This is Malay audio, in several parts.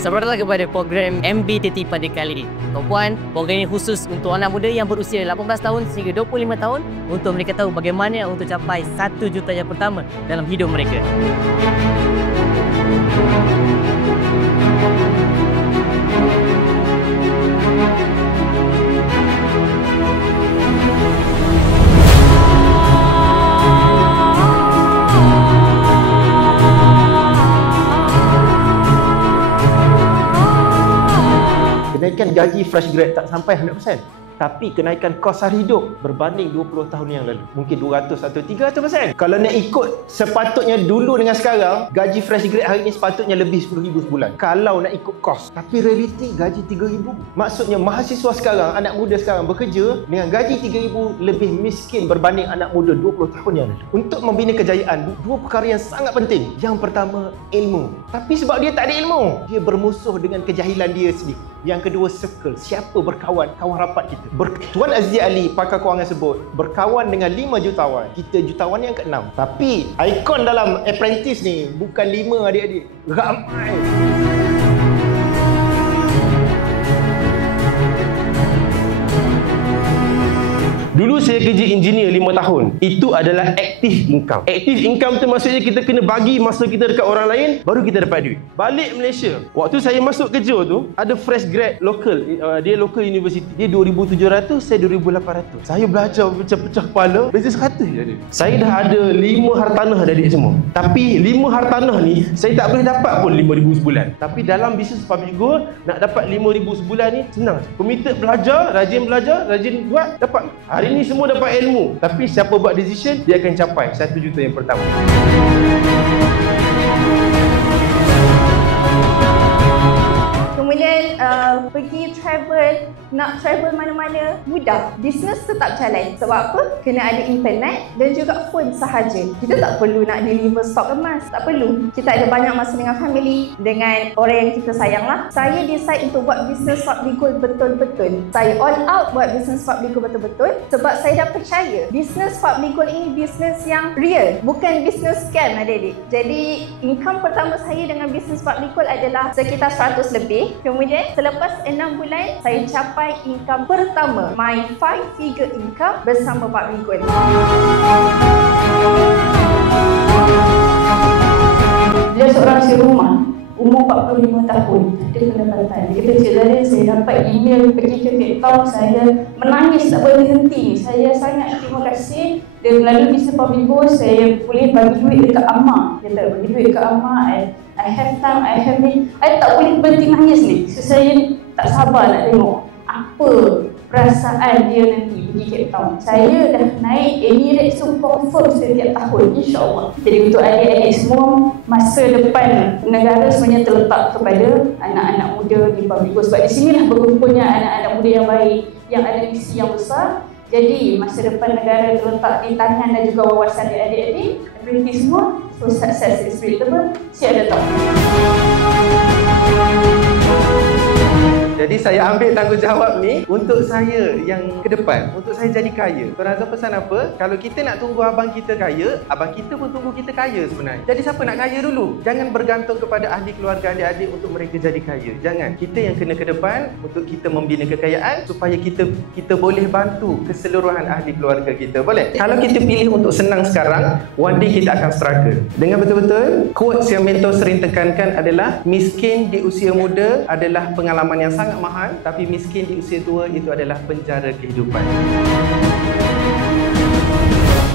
Selamat datang kepada program MB30 pada kali ini. Tuan-puan, program ini khusus untuk anak muda yang berusia 18 tahun sehingga 25 tahun untuk mereka tahu bagaimana untuk capai 1 juta yang pertama dalam hidup mereka. Kenaikan gaji fresh grad tak sampai 100%. Tapi kenaikan kos hari hidup berbanding 20 tahun yang lalu. Mungkin 200 atau 300%. Kalau nak ikut sepatutnya dulu dengan sekarang, gaji fresh grad hari ini sepatutnya lebih RM10,000 sebulan. Kalau nak ikut kos. Tapi realiti gaji RM3,000. Maksudnya mahasiswa sekarang, anak muda sekarang bekerja dengan gaji RM3,000 lebih miskin berbanding anak muda 20 tahun yang lalu. Untuk membina kejayaan, dua perkara yang sangat penting. Yang pertama, ilmu. Tapi sebab dia tak ada ilmu, dia bermusuh dengan kejahilan dia sendiri. Yang kedua, circle. Siapa berkawan? Kawan rapat kita. Tuan Azizia Ali, pakar kewangan sebut, berkawan dengan 5 jutawan. Kita jutawan yang ke-6. Tapi ikon dalam apprentice ni bukan 5 adik-adik. Ramai. Dulu saya kerja engineer 5 tahun. Itu adalah active income. Active income tu maksudnya kita kena bagi masa kita dekat orang lain, baru kita dapat duit. Balik Malaysia, waktu saya masuk kerja tu, ada fresh grad local. Dia local university. Dia 2,700, saya 2,800. Saya belajar pecah-pecah kepala, beza 100 je ada. Saya dah ada 5 hartanah dah adik semua. Tapi 5 hartanah ni, saya tak boleh dapat pun 5,000 sebulan. Tapi dalam bisnes public goal, nak dapat 5,000 sebulan ni, senang. Committed belajar, rajin buat, dapat. Hari ini semua dapat ilmu, tapi siapa buat decision, dia akan capai 1 juta yang pertama. Kemudian pergi travel, nak travel mana-mana mudah. Bisnes tetap jalan. Sebab apa? Kena ada internet dan juga phone sahaja. Kita tak perlu nak deliver stok emas. Tak perlu. Kita ada banyak masa dengan family, dengan orang yang kita sayang lah. Saya decide untuk buat bisnes Public Gold betul-betul. Saya all out buat bisnes Public Gold betul-betul sebab saya dah percaya bisnes Public Gold ini bisnes yang real, bukan bisnes scam adik-adik. Jadi income pertama saya dengan bisnes Public Gold adalah sekitar 100 lebih. Kemudian selepas 6 bulan saya capai income pertama, my 5-figure income bersama Public Gold. Dia seorang si rumah, umur 45 tahun, ada pendapatan. Dia kata, "Cik Zahra, saya dapat email pergi ke TikTok, saya menangis tak boleh henti. Saya sangat terima kasih dan melalui bisnes Public Gold saya boleh bagi duit dekat Amak." Dia kata, "Bagi duit dekat Amak, I have time, I have ni. I tak boleh berhenti nangis ni. So, saya tak sabar nak tengok apa perasaan dia nanti pergi Cape Town." Saya dah naik Emirates tu confirm setiap tahun, insyaAllah. Jadi untuk adik-adik semua, masa depan negara sebenarnya terletak kepada anak-anak muda di Public Gold. Sebab di sinilah berkumpulnya anak-anak muda yang baik, yang ada misi yang besar. Jadi masa depan negara terletak di tangan dan juga wawasan adik-adik, berhenti semua. So success is relatable. Siap datang. Jadi saya ambil tanggungjawab ni untuk saya yang ke depan, untuk saya jadi kaya. Tuan Azhar pesan apa? Kalau kita nak tunggu abang kita kaya, abang kita pun tunggu kita kaya sebenarnya. Jadi siapa nak kaya dulu? Jangan bergantung kepada ahli keluarga adik-adik untuk mereka jadi kaya. Jangan. Kita yang kena ke depan untuk kita membina kekayaan supaya kita boleh bantu keseluruhan ahli keluarga kita. Boleh? Kalau kita pilih untuk senang sekarang, one day kita akan struggle. Dengan betul-betul, quotes yang mentor sering tekankan adalah miskin di usia muda adalah pengalaman yang sangat mahal, tapi miskin di usia tua itu adalah penjara kehidupan.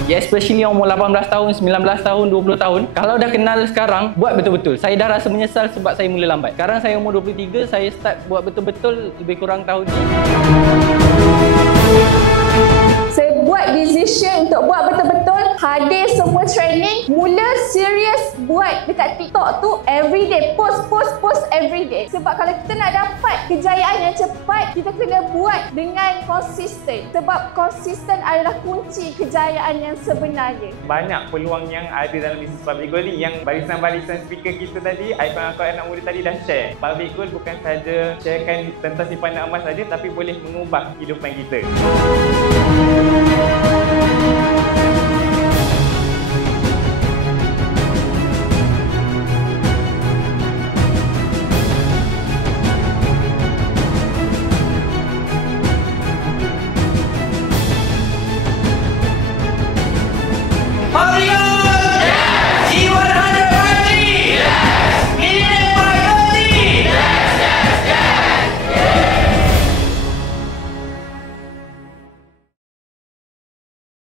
Ya, especially yang umur 18 tahun, 19 tahun, 20 tahun. Kalau dah kenal sekarang, buat betul-betul. Saya dah rasa menyesal sebab saya mula lambat. Sekarang saya umur 23, saya start buat betul-betul lebih kurang tahun ni. Saya buat decision untuk buat betul-betul, hadir semua training, mula serius buat dekat TikTok tu everyday, post everyday. Sebab kalau kita nak dapat kejayaan yang cepat, kita kena buat dengan konsisten. Sebab konsisten adalah kunci kejayaan yang sebenarnya. Banyak peluang yang ada dalam bisnes Public Gold ni, yang barisan-barisan speaker kita tadi, ikon-ikon anak muda tadi dah share. Public Gold bukan saja sharekan tentang simpanan emas saja, tapi boleh mengubah kehidupan kita. Hari